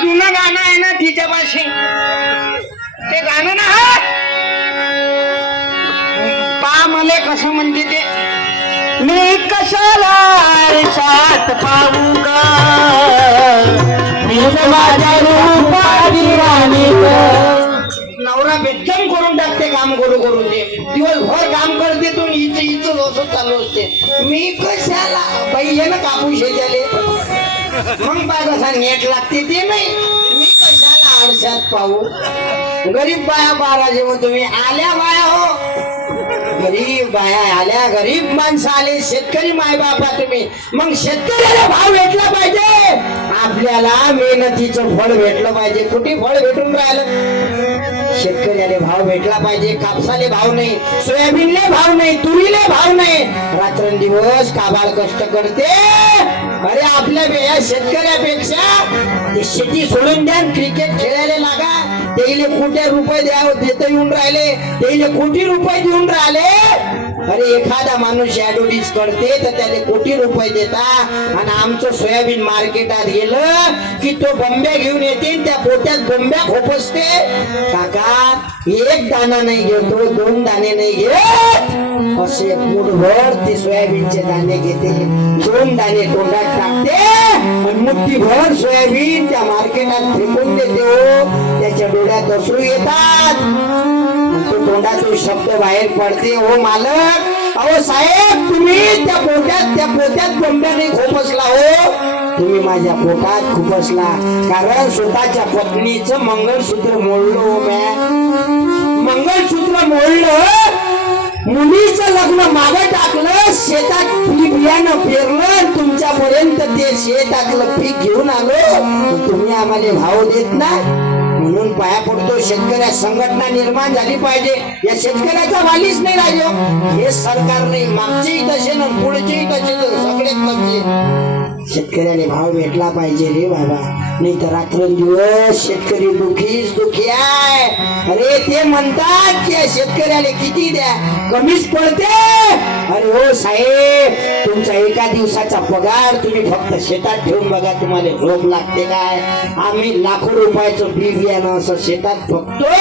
जुनं गाणं आहे ना तिच्या पाशी ते गाणं ना हा. पा मले कसं म्हणते ते. मी कशाला पाहू माझ्या राणी नवरा बेदम करून टाकते काम करू करू ते. दिवसभर काम करते तू इथं इथं असं चालू असते. मी कशाला बाई ये ना कापूस शेजाले मग नेट लागते ते नाही. मी कशाला आरशात पाहू? गरीब बाया बाराजे मग तुम्ही आल्या बाया हो. गरीब बाया आल्या गरीब माणसं आले शेतकरी माय बापा तुम्ही. मग शेतकऱ्याला भाव भेटला पाहिजे. आपल्याला मेहनतीचं फळ भेटलं पाहिजे. कुठे फळ भेटून राहिलं? शेतकऱ्याला भाव भेटला पाहिजे. कापसाले भाव नाही सोयाबीनले भाव नाही तुरीले भाव नाही. रात्रंदिवस काबाळ कष्ट करते. अरे आपल्या या शेतकऱ्यापेक्षा शेती सोडून द्या क्रिकेट खेळायला लागा. तेले कोट्या रुपये द्या देता येऊन राहिले. तेले कोटी रुपये देऊन राहिले. अरे एखादा माणूस ऍडव्हर्टीज करते तर त्याने कोटी रुपये देता. आणि आमचं सोयाबीन मार्केटात गेलं की तो बंब्या घेऊन येते त्या पोट्यात बंब्या खोपसते. काका एक दाना नाही घेतो दोन दाणे नाही घेत. असे मुठभर ते सोयाबीनचे दाणे घेते. दोन दाणे तोंडात टाकते आणि मुठ्ठीभर सोयाबीन त्या मार्केटात फेकून देते हो. त्याच्या डोळ्यात असू येतात. तोंडातून शब्द बाहेर पडते. हो मालक अहो साहेब तुम्ही त्या पोट्यात त्या पोट्यात बंब्याने खोपसला हो. तुम्ही माझ्या पोटात खुपसला कारण स्वतःच्या पत्नीचं मंगळसूत्र मोडलो हो मॅ मंगळसूत्र मोडलं मुलीचं लग्न माग टाकलं शेतात पीक बियाणं पेरलं तुमच्यापर्यंत ते शेतातलं पीक घेऊन आलो. तुम्ही आम्हाला भाव देत ना म्हणून पाया पडतो शेतकऱ्या संघटना निर्माण झाली पाहिजे. या शेतकऱ्याचा वालीच नाही राजो हे सरकारने मागचेही तसे ना पुढचेही तसे सगळेच तसे शेतकऱ्याने भाव भेटला पाहिजे रे बाबा. नाही तर रात्रंदिवस शेतकरी दुखीच दुखी आहे. अरे ते म्हणतात की शेतकऱ्याला किती द्या. कमीच पडते. अरे हो साहेब तुमचा एका दिवसाचा पगार तुम्ही फक्त शेतात ठेवून बघा तुम्हाला रोग लागते काय? आम्ही लाखो रुपयाचं बी बियाणं असं शेतात बघतो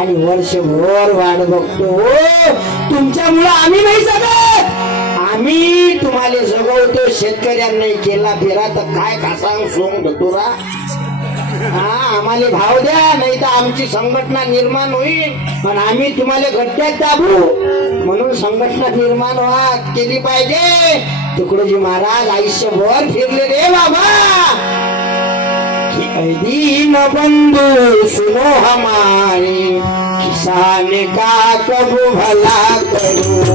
आणि वर्षभर वाट बघतो. हो, तुमच्यामुळं आम्ही नाही सगळं आम्ही तुम्हाला जगवतो शेतकऱ्यांनी केला फिरा तर काय खासांग सोंग धतुरा? हा आम्हाला भाव द्या नाही तर आमची संघटना निर्माण होईल. पण आम्ही तुम्हाला घट्ट्यात दाबू. म्हणून संघटना निर्माण व्हा केली पाहिजे. तुकडोजी महाराज आयुष्यभर फिरले रे बाबा. दीन बंधु सुनो हमारे किसान का कब भला करो।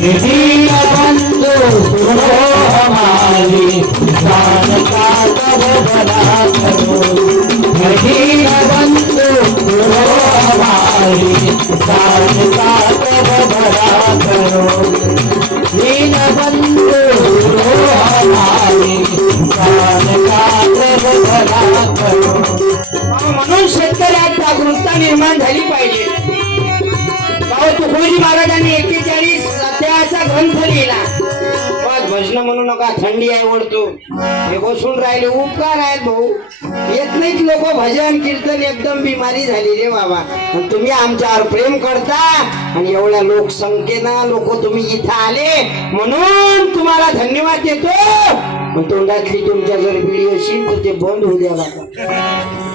दीन बंधु सुनो हमारे किसान का कब भला करो। दीन बंधु सुनो हमारे किसान का निर्माण झाली पाहिजे. भाऊ तुकडोजी महाराजांनी एक्केचाळीस अध्यायाचा ग्रंथ लिहिला. भजन म्हणू नका थंडी आहे ओढतो हे बसून राहिले उपकार आहेत भाऊ. येत नाहीत लोक भजन कीर्तन एकदम बिमारी झाली रे बाबा. आणि तुम्ही आमच्यावर प्रेम करता आणि एवढ्या लोकसंख्येनं लोक तुम्ही इथं आले म्हणून तुम्हाला धन्यवाद देतो. पण तोंडातली तुमच्या जर बिडी असेल तर ते बंद होऊ द्या बाबा.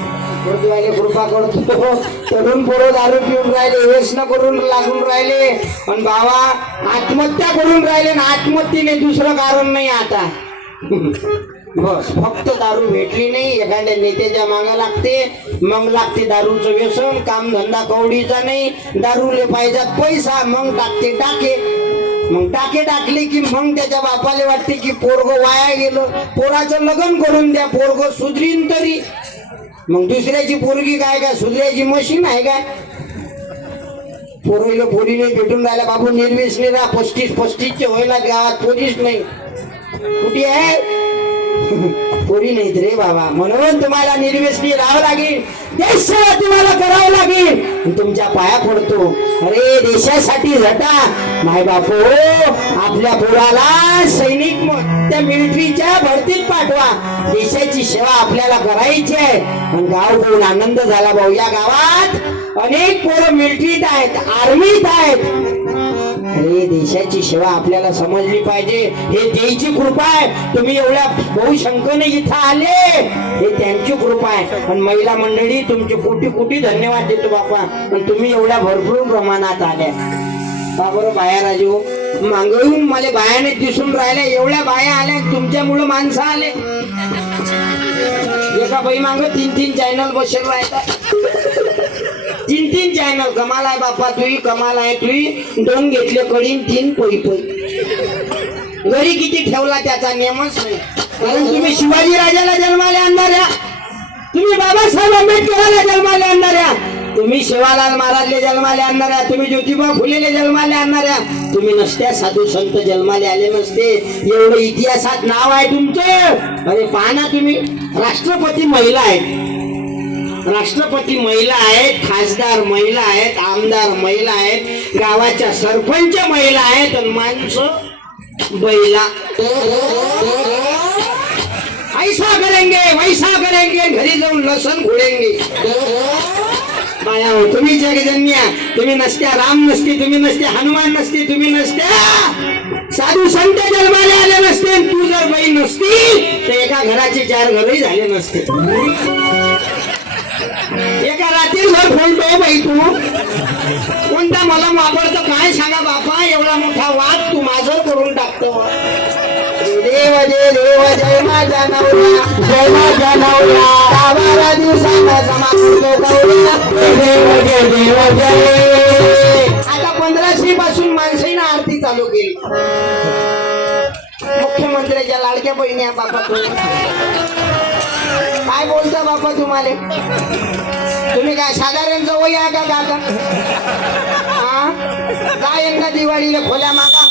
गुरुदेवाने कृपा करतो. तरुण पोरं दारू पिऊन राहिले व्यसन करून लागून राहिले. पण बाबा आत्महत्या करून राहिले ना आत्महत्येने दुसरं कारण नाही आता. बस फक्त दारू भेटली नाही. एखाद्या नेत्याच्या मागा लागते. मग लागते दारूचं व्यसन कामधंदा कवडीचा नाही. दारूले पाहिजे पैसा मग टाकते टाके. मग टाके टाकले की मग त्याच्या बापाले वाटते की पोरग वाया गेलं. पोराचं लग्न करून द्या पोरग सुधरीन तरी. मग दुसऱ्याची पोरगी काय काय सुधऱ्याची मशीन आहे काय पोरीला पोरीने भेटून राहिला बाबू निर्वेशने राहा पस्तीस पस्तीसचे व्हायला गावात पोलीस नाही. कुठे आहे? पोरी नाहीत रे बाबा. म्हणून तुम्हाला निर्व्यसनी राहावं लागेल. देश सेवा तुम्हाला करावं लागेल. तुमच्या पाया पडतो. अरे देशासाठी झटा. माय बापू आपल्या पोराला सैनिक त्या मिलिटरीच्या भरतीत पाठवा. देशाची सेवा आपल्याला करायची आहे. आणि गाव घेऊन आनंद झाला भाऊ. या गावात अनेक पोरं मिलिटरीत आहेत आर्मीत आहेत. अरे देशाची सेवा आपल्याला समजली पाहिजे. हे देईची कृपा आहे. तुम्ही एवढ्या बहुशंकने इथं आले. हे त्यांची कृपा आहे. आणि महिला मंडळी तुमचे कोटी कोटी धन्यवाद देतो बापा पण तुम्ही एवढ्या भरपूर प्रमाणात आल्या. बाबर बाया राजू हो? मागून मला बायाने दिसून राहिल्या एवढ्या बाया आल्या तुमच्यामुळं माणसं आले. एका बाई माग तीन तीन चॅनल बसेल राहतात तीन तीन चॅनल कमाल आहे बापा तुही कमाल आहे तुही दोन घेतले कडीन तीन पै पै घरी किती ठेवला त्याचा नियमच नाही. कारण तुम्ही शिवाजी राजाला जन्माले आणणाऱ्या तुम्ही बाबासाहेब आंबेडकराला जन्माले आणणाऱ्या तुम्ही शिवालाल महाराजले जन्माले आणणाऱ्या तुम्ही ज्योतिबा फुलेले जन्माले आणणाऱ्या तुम्ही नसत्या साधू संत जन्माले आले नसते. एवढं इतिहासात नाव आहे तुमचं. अरे पाहा ना तुम्ही. राष्ट्रपती महिला आहेत. राष्ट्रपती महिला आहेत खासदार महिला आहेत आमदार महिला आहेत गावाच्या सरपंच महिला आहेत आणि माणसं बैला. ऐसा करेंगे वैसा करेंगे घरी जाऊन लसण घोडेंगे बाया हो तुम्ही जगजन्या तुम्ही नसत्या राम नसते तुम्ही नसते हनुमान नसते तुम्ही नसत्या. साधू संत जन्माला आले नसते तू जर बाई नसती तर एका घराचे चार घरही झाले नसते. एका रात्रीभर फोडतो बाई तू. कोणता मला वापरतो काय सांगा बापा एवढा मोठा वाद तू माझं करून टाकतो. देव जय देव जय माझा नवरा जय नवरा. बारा समाप्त देव जय देव जय आता पंधराशे पासून माणसाईनं आरती चालू केली. मुख्यमंत्र्याच्या लाडक्या बहिणी आहे बापा काय बोलता बापा तुम्हाला? तुम्ही काय साधारण जवळ आहे का काका हा? जा यंदा दिवाळीला खोल्या मागा.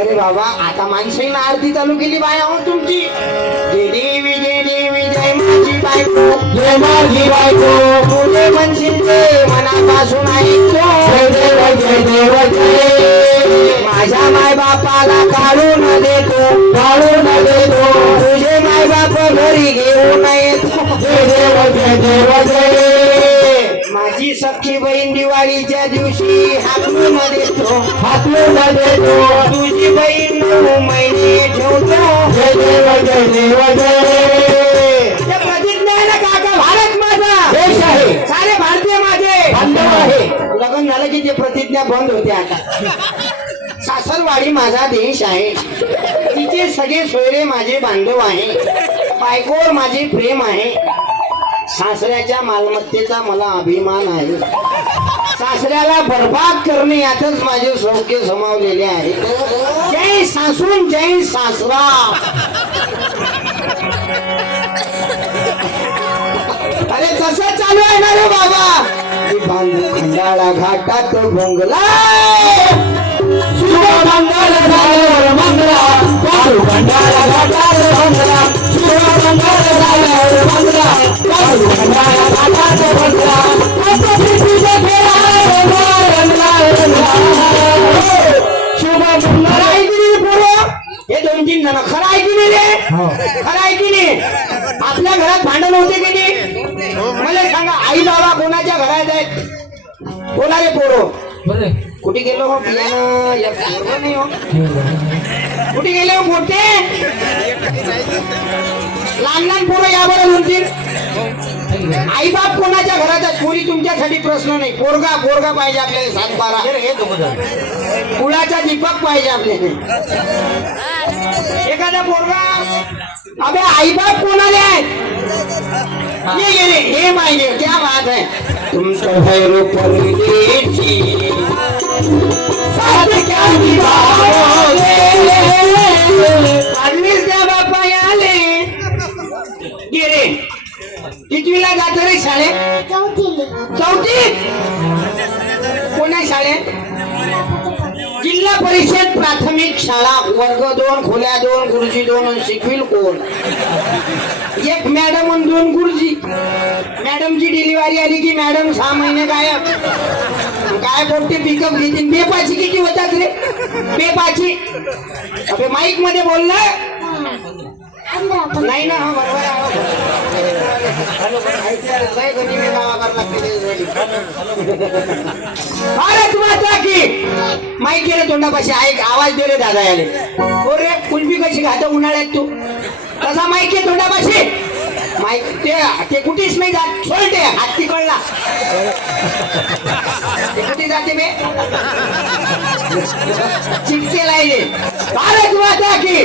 अरे बाबा आता माणसाईनं आरती चालू केली बाया हो तुमची. जय देवी जय देवी जय माझी बायको. जय माझी बायको. तुझे म्हणशील ते मनापासून ऐकतो. जय देव जय देव जय. माझ्या माय बापाला काढू न देतो. काढू न देतो. तुझे माय बाप घरी घेऊ नयेत जय देव माझी सख्खी बहीण दिवाळीच्या दिवशी हातू देतो तुझी बहीण नऊ महिने ठेवतो जय देव जय देव जय त्या प्रतिज्ञाला काका भारत माझा. देश आहे. सारे भारतीय माझे. बांधव आहे. लग्न झालं की ते प्रतिज्ञा बंद होते आता. सासरवाडी माझा देश आहे. तिचे सगळे सोयरे माझे बांधव आहे. बायकोवर माझे प्रेम आहे. सासऱ्याच्या मालमत्तेचा मला अभिमान आहे. सासऱ्याला बर्बाद करणे यातच माझे सौख्य समावलेले आहे. जय सासून जय सासरा. अरे कसं चालू आहे ना रे बाबा? खंडाळा घाटात भोंगला शुभ मंगल झाल्यावर खरं आहे की नाही? हे रे खरं आहे की नाही आपल्या घरात भांडण होते की नाही मला सांगा आई बाबा कोणाच्या घरात आहेत रे पोरो कुठे गेलो हो नाही हो कुठे गेले हो मोठे? लहान लहान पोरं या बरं दोन तीन आई बाप कोणाच्या घरात पोरी तुमच्यासाठी प्रश्न नाही. पोरगा पोरगा पाहिजे आपल्याला सात बारा. कुळाचा दीपक पाहिजे आपल्याला. एखादा पोरगा अबे आई बाप कोणाले आहेत ये ये रे हे पाहिजे क्या बात है तुमचं भैरू परदेशी साथ क्या निभाओगे? आदमीच त्या बापा आले ये रे कितवीला जात रे शाळेत चौथीत कोण्या शाळेत जिल्हा परिषद प्राथमिक शाळा वर्ग दोन खोल्या दोन खुर्ची दोन शिकविल कोण? एक मॅडम आणि दोन खुर्ची मॅडमची डिलिव्हरी आली की मॅडम सहा महिने गायब. काय पोट्टे पिकअप घेतील बेपाची किती होतात रे? बेपाची. अबे माईकमध्ये बोललं नाही ना बरोबर भारत माता की। माईक गेले तोंडापाशी ऐक आवाज दे रे दादा याले. हो रे कुलबी कशी खात उन्हाळ्यात तू? कसा माईक आहे तोंडापाशी. माईक ते ते कुठेच नाही जात सोडते हात तिकडला ते कुठे जाते बे चिकते लाईले भारत माता की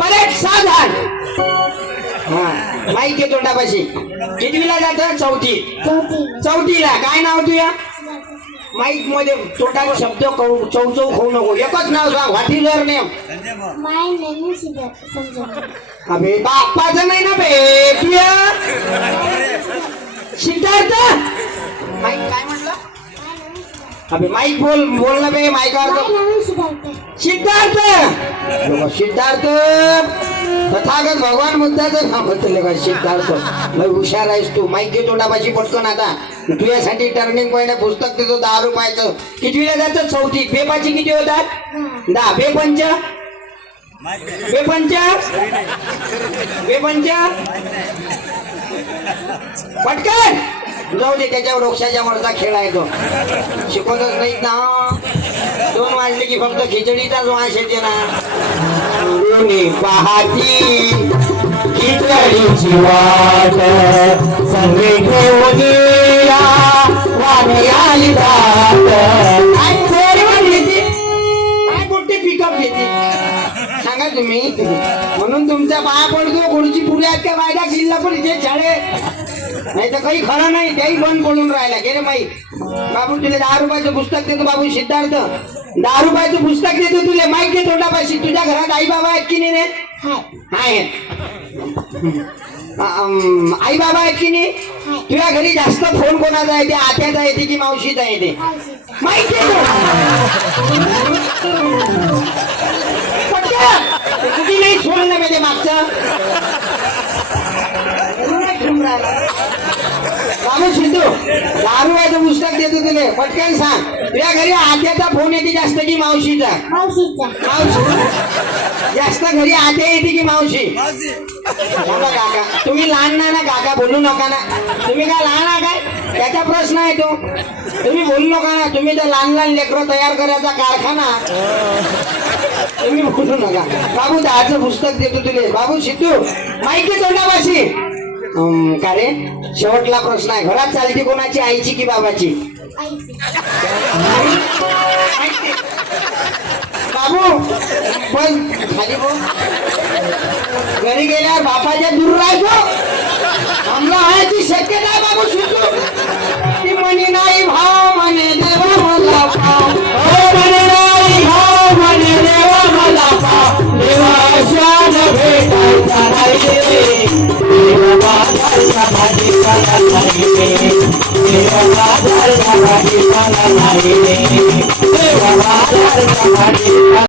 परेड साधन. माईक आहे तोंडापाशी. कितवीला जात? चौथी. चौथीला. काय नाव तुया माईकमध्ये तोंडात शब्द चौ चौ खाऊ नको. एकच नाव सांग. What is your name. अबे बाप्पाचं नाही ना बे? तुया सिद्धार्थ? माईक काय म्हटलं? अबे माईक बोल बोल ना बे. माईकावर सिद्धार्थ! सिद्धार्थ! तथागत भगवान बुद्धाचं नाव होतं का सिद्धार्थ? लय हुशार आहेस तू. माहिती तोंडापाशी पटकन आता. तुझ्यासाठी टर्निंग पॉईंट पुस्तक देतो दहा रुपयाचं. कितवीला जातं चौथी. बेपाची किती होतात? दहा. बेपंच बेपंच बेपंच पटकन! जाऊ दे त्याच्यावर वृक्षाच्या वरचा खेळ आहे तो. शिकवतच नाहीत ना दोन वाजले की फक्त खिचडीचाच वास येते ना. पाहती. खिचडीची वाट संगे घेऊन आली जात. तुम्ही? म्हणून तुमच्या पाया पडतो गुरुची पुढे आहेत का वायदा जिल्हा परिषद शाळे नाही तर काही खरं नाही त्याही बंद पडून राहिला. गेले माई बाबू तुला दहा रुपयाचं पुस्तक देतो बाबू सिद्धार्थ. दहा रुपयाचं पुस्तक देतो तुला. माईक दे तोंडापाशी तुझ्या घरात आई बाबा आहेत की नाही रे? आई बाबा आहेत की नाही? तुझ्या घरी जास्त फोन कोणाचा येते? आत्याचा येते की मावशीचा येते? माईक दे पटकन. ते कुठे नाही सोडलं मी ते मागचं बाबू सिद्धू दारू याचं पुस्तक देतो तुले. पटकन सांग. तुझ्या घरी आत्याचा फोन येते जास्त की मावशीचा? मावशीचा. मावशी? जास्त घरी आत्या येते की मावशी? बोला काका. तुम्ही लहान ना ना काका बोलू नका ना. तुम्ही काय लहान आहे काय? त्याचा प्रश्न आहे तो. तुम्ही बोलू नका ना. तुम्ही तर लहान लहान लेकरं तयार करायचा कारखाना. तुम्ही बोलू नका. बाबू दहाचं पुस्तक देतो तुले. बाबू सिद्धू माहिती तोंडापाशी. का रे? शेवटला प्रश्न आहे. घरात चालती कोणाची? आईची की बाबाची? बाबू पण खाली बो घरी गेल्यावर बापाच्या दूर राहायचो. हमला व्हायची शक्यता आहे बाबू शिकू ती म्हणे नाही भाव म्हणे देवा मला हो म्हणे नाही भाव म्हणे देवा मला भेटायचा नाही रे देव बाजारचा भाजीपाला नाही रे देव बाजारचा भाजीपाला नाही रे देव बाजारचा भाजीपाला